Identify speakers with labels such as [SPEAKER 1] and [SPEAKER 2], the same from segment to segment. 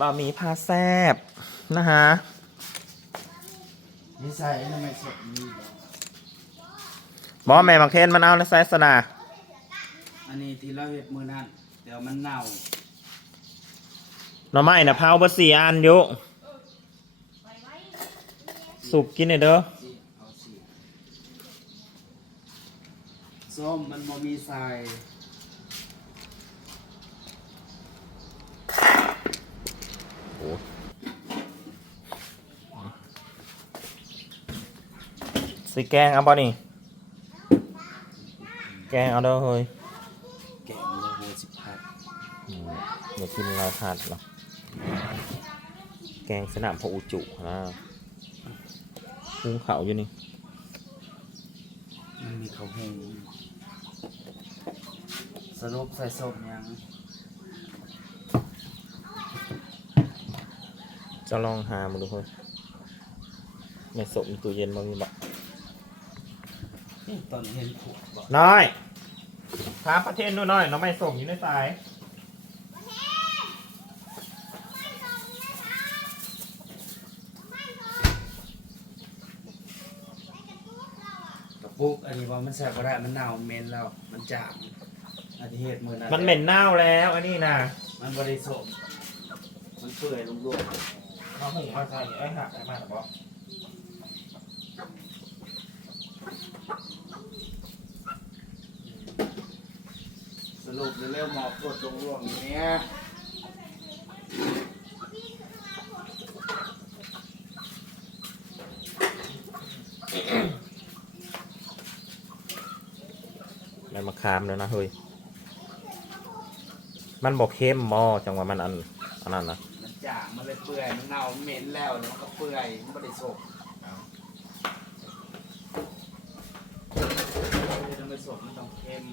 [SPEAKER 1] บะหมี่พาแซบนะฮะ
[SPEAKER 2] นิสัยทำไมสดมี
[SPEAKER 1] บอแม่มักเทนมันเอาในไซสนา
[SPEAKER 2] อันนี้ที่เราเห็ดมือนั่นเดี๋ยวมันเน่า
[SPEAKER 1] หน่อไม้นะเผาเบอร์สี่อันอยู่สุกกินหน่อยเด้อ
[SPEAKER 2] สิเอาสิส้มมันบ่มีใส่
[SPEAKER 1] สิแกงเอาบ่นี่ แกงเอาเด้อเฮ้ย
[SPEAKER 2] แกงโลโบสิบพัด
[SPEAKER 1] อืมอย่ากินลายผัดหรอกแกงสนามพระอุจุนะพุงเขาอยู่นี่
[SPEAKER 2] มันมีข้าวแห้งสรุปใส่ส้มยัง
[SPEAKER 1] จะลองหามาดูเฮ้ยในศพมีตู้เย็นมันมีบัก
[SPEAKER 2] นี่ตอนเห็นผัวบอก
[SPEAKER 1] น้อยถามประเทศดูหน่อยน้องไม่ส่งอยู่ในสาย
[SPEAKER 2] กระปุกอันนี้ว่ามันใส่บ่ได้มันเน่าเหม็นแล้ว มันจางอันที่เห็ดมือนั่น
[SPEAKER 1] มันเหม็นเน่าแล้วอันนี้นะ
[SPEAKER 2] มันบริสุทธิ์มันเปื่อยลงรวม
[SPEAKER 1] มาหุงมาใส่ไอ้หักไอ้มาหรอบอก
[SPEAKER 2] สรุปเร็วๆหมอกดลงรวมอย่างเนี้ย
[SPEAKER 1] มันมาคามแล้วนะเฮ้ย มันบอกเข้มมอจังหวะมันอันอันนั้นนะ
[SPEAKER 2] มันจางมันเลยเปื่อย มันเน่ามันเหม็นแล้วเดี๋ยวมันก็เปื่อย มันบริสุทธิ์มันบริ สุทธิ์มันต้องเค็ม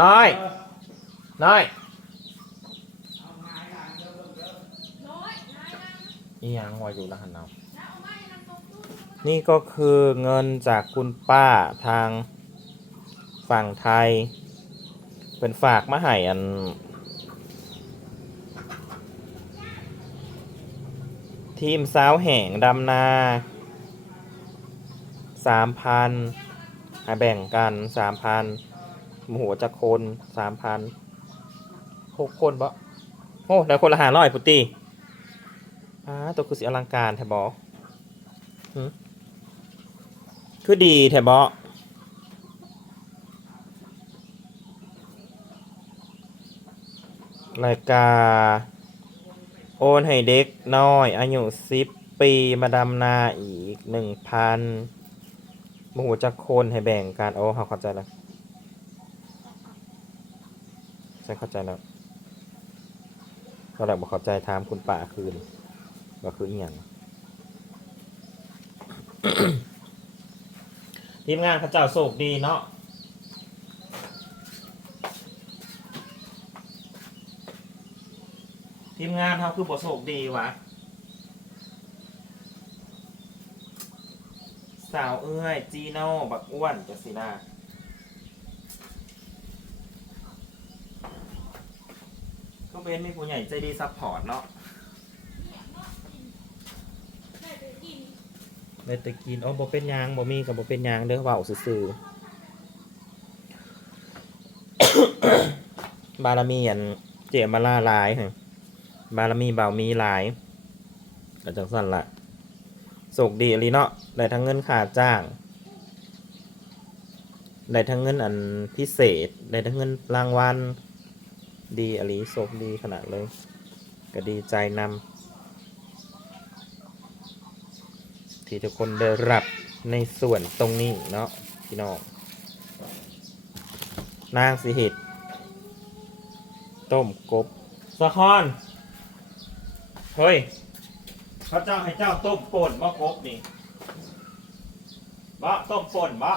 [SPEAKER 1] น้อย น้อยนี่ยังวาอยู่รหันเอานี่ก็คือเงินจากคุณป้าทางฝั่งไทย เป็นฝากมาให้อัน ทีมสาวแห่งดำนาสามพันแบ่งกันสามพันหมูจะคนสามพันหกคนบ่โอ้ได้วคนละหาร้อยพุตตีอ่าตัวคือสิอลังการแทบอหึคือดีแทบอ รายการโอนให้เด็กน้อย อายุสิบปีมาดำนาอีกหนึ่งพันหมูจะคนให้แบ่งกันโอ้เขาเข้าใจแล้วใช่เข้าใจแล้วก็แบบบอกเข้าใจถามคุณป่าคืนว่าคืออีหยังทีมงานเขาเจ้าโศกดีเนาะ มงานเขาคือบทโศกดีวะสาวเอ้ยจีโน่บักอ้วนจัสินาก็เป็นมีผู้ใหญ่ใจดีซัพพอร์ตเนาะได้แต่กินโอ้บ่เป็นหยางบ่มีกับบ่เป็นหยางเด้อเว้าซื่อๆ บารมีอันเจมาล่าลายหั่น บารมีเบามีหลายก็จังสั่นละโศกดีอหลีเนาะได้ทั้งเงินค่าจ้าง ได้ทั้งเงินอันพิเศษ ได้ทั้งเงินรางวัลดีอลีโศกดีขนาดเลย ก็ดีใจนำที่ทุกคนได้รับในส่วนตรงนี้เนาะพี่น้องนางสิห็ดต้มกบสะคอน เฮ้ยพระเจ้าให้เจ้าต้มป่นมะกบนี่บะต้มป่นบะ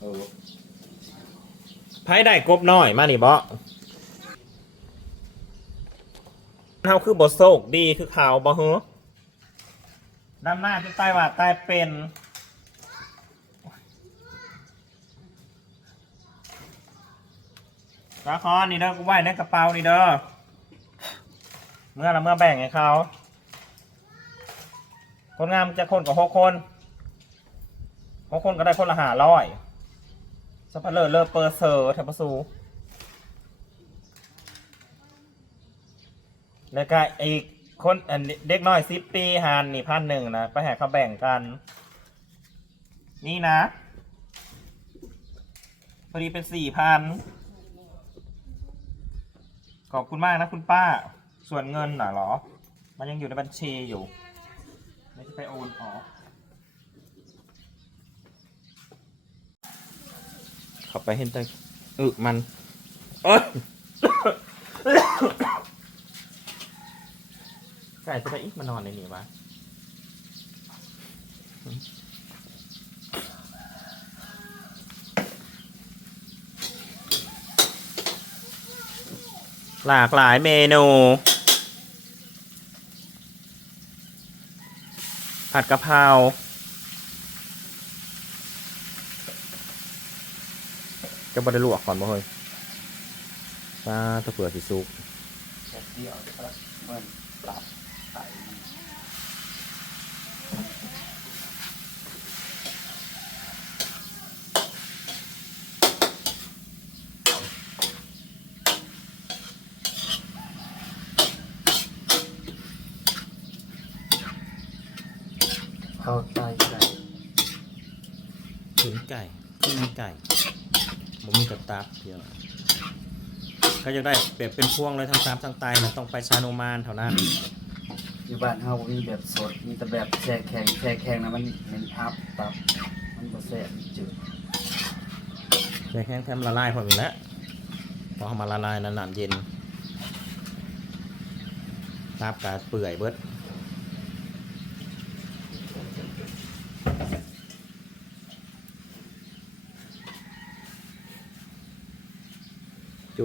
[SPEAKER 1] เออไผได้กบน้อยมานี่บะเขาคือบทโศกดีคือเขาวบ่เฮอดำหน้าที่ใต้ว่าใต้เป็นละครนี่เด้อกูไหวในกระเป๋านี่เด้อ เมื่อเราเมื่อแบ่งให้เขา คนงามจะคนกับหกคนหกคนก็ได้คนละหาร้อยสปาเลอร์เลอเปอร์เซอร์แทบปสูแล้วก็อีกคนเด็กน้อยสิบปีหันนี่พันหนึ่งนะ ไปแหกเขาแบ่งกัน นี่นะ พอดีเป็นสี่พันขอบคุณมากนะคุณป้า ส่วนเงินน่ะเหรอ มันยังอยู่ในบัญชีอยู่ ไม่ใช่ไปโอนออกข้าไปเห็นแต่อึมันเอ้ยไก่จะไปอีกมานอนในนี้วะหลากหลายเมนู ผัดกะเพราจะบไดลวกก่อนบ่เฮ้ยปลาตะเปื่อสิซุก
[SPEAKER 2] เดียวเดี๋ยวก็เพิ่นไตมัน เข้าใต้ไก่
[SPEAKER 1] ถึงไก่ขึ้น ไก่ผมมีกระตับเดียวก็จะได้เปรียบเป็นพวงเลยทั้งตามทั้งไตนะต้องไปชาโนมานเท่านั้น
[SPEAKER 2] อยู่บ้านเฮาบ่มีแบบสดมีแต่แบบแช่แข็งแช่แข็งนะมันมันอัพตับมันบ่แซ่บมันจืด
[SPEAKER 1] แค่แค่แค่ละลายพอมีแล้วพอเอามาละลายนานๆเย็นตับกาเปื่อยเบิด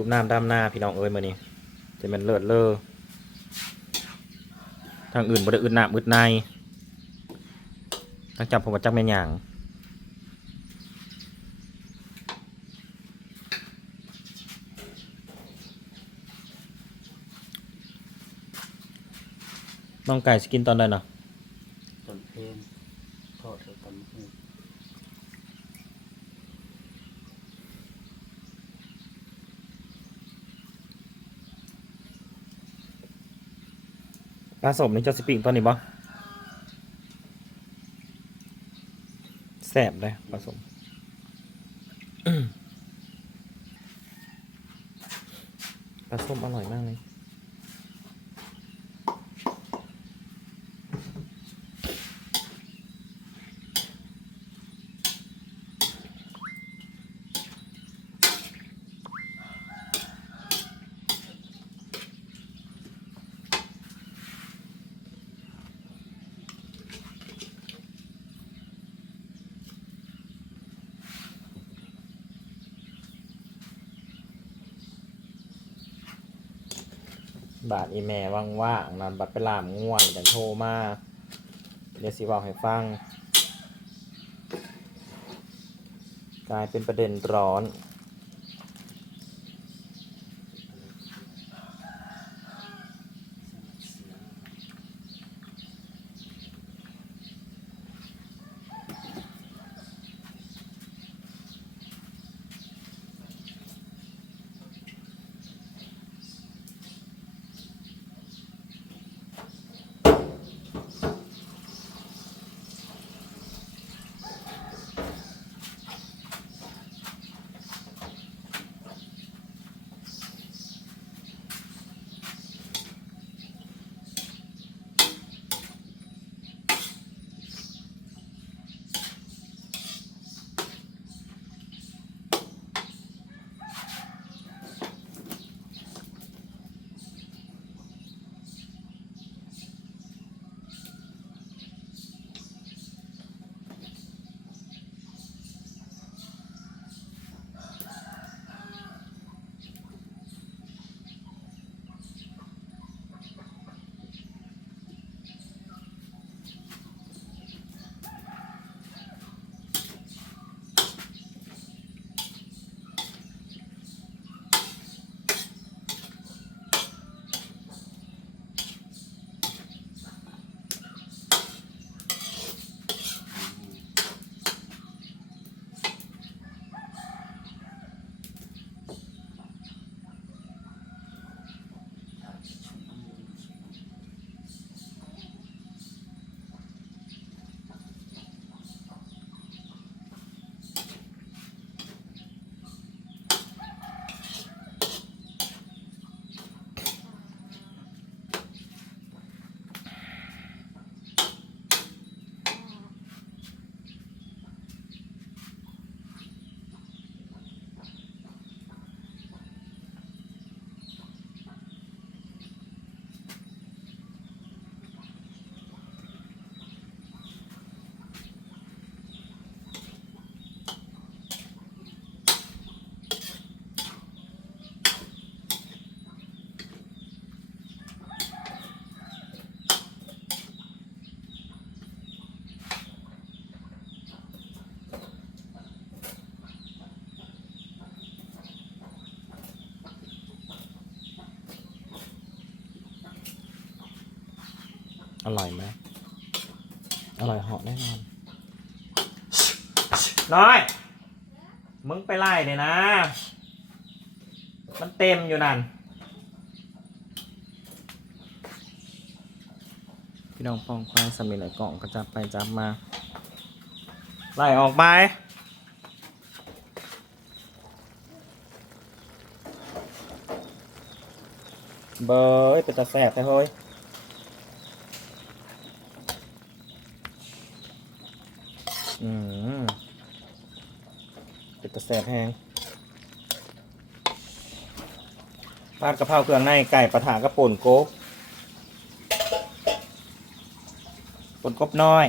[SPEAKER 1] จูบน้ำดำหน้าพี่น้องเอ้ยมือนี้จะเป็นเลิศเลอทางอื่นบ่ได้อึดน้ำอึดในทางจับผมกับจักแม่นหยางน้องไก่สกินตอนใดเนาะ
[SPEAKER 2] จนเพลนทอดให้ตำหู
[SPEAKER 1] ปลาสมนี่เจ้าสิปิงตอนนี้บ่แซ่บเลยปลาสมปลาส้มอร่อยมากเลย บาทอีแม่ว่างๆนอนบัดไปลามง่วนแต่โทรมาเดี๋ยวสิบอกให้ฟัง กลายเป็นประเด็นร้อน อร่อยไหมอร่อยเหาะแน่นอน น้อย มึงไปไล่เลยนะ มันเต็มอยู่นั่น พี่น้องปองควายสมิหลายกล่องก็จับไปจับมา ไล่ออกไปเบยเป็นตาแสบแต่เฮ้ย อืมเป็นตา แสบแห้งปาดกะเพราเครื่องในไก่ปลาถากระป่นโก๊กป่นกบน้อย